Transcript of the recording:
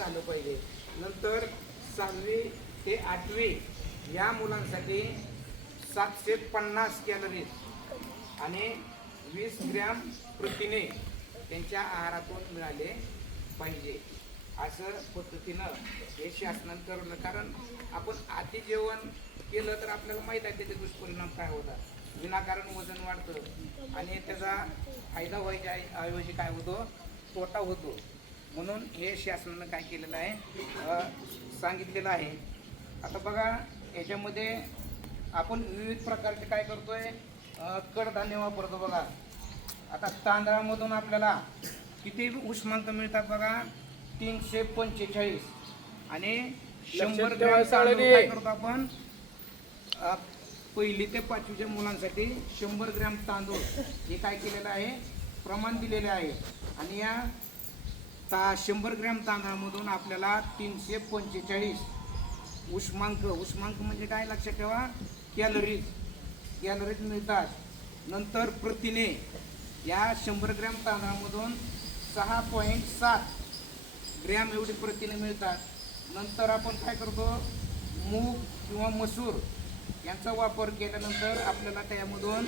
झालं पाहिजे. नंतर सहावी ते आठवी या मुलांसाठी सातशे पन्नास कॅलरीज आणि वीस ग्रॅम प्रथिने त्यांच्या आहारातून मिळाले पाहिजे. असं पद्धतीनं हे शासनानं ठरवलं. कारण आपण आधी जेवण केलं तर आपल्याला माहीत आहे त्याचे दुष्परिणाम काय होतात. विनाकारण वजन वाढतं आणि त्याचा फायदा व्हायच्या ऐवजी काय होतो? तोटा होतो. म्हणून हे शासनानं काय केलेलं आहे सांगितलेलं आहे. आता बघा याच्यामध्ये आपण विविध प्रकारचे काय करतोय अ, कडधान्य वापरतो बघा. आता तांदळामधून आपल्याला किती उष्मांक मिळतात बघा? तीनशे पंचेचाळीस. आणि शंभर ग्रॅम तांदूळ साळणी. काय करतो आपण? पहिली ते पाचवीच्या मुलांसाठी शंभर ग्रॅम तांदूळ हे काय केलेलं आहे? प्रमाण दिलेले आहे. आणि या ता शंभर ग्रॅम तांदळामधून आपल्याला तीनशे पंचेचाळीस. उष्मांक उष्मांक म्हणजे काय लक्षात ठेवा? कॅलरीज. कॅलरीज मिळतात. नंतर प्रथिने. या शंभर ग्रॅम तांदळामधून सहा पॉईंट सात ग्रॅम एवढी प्रथिने मिळतात. नंतर आपण काय करतो? मूग किंवा मसूर यांचा वापर केल्यानंतर आपल्याला त्यामधून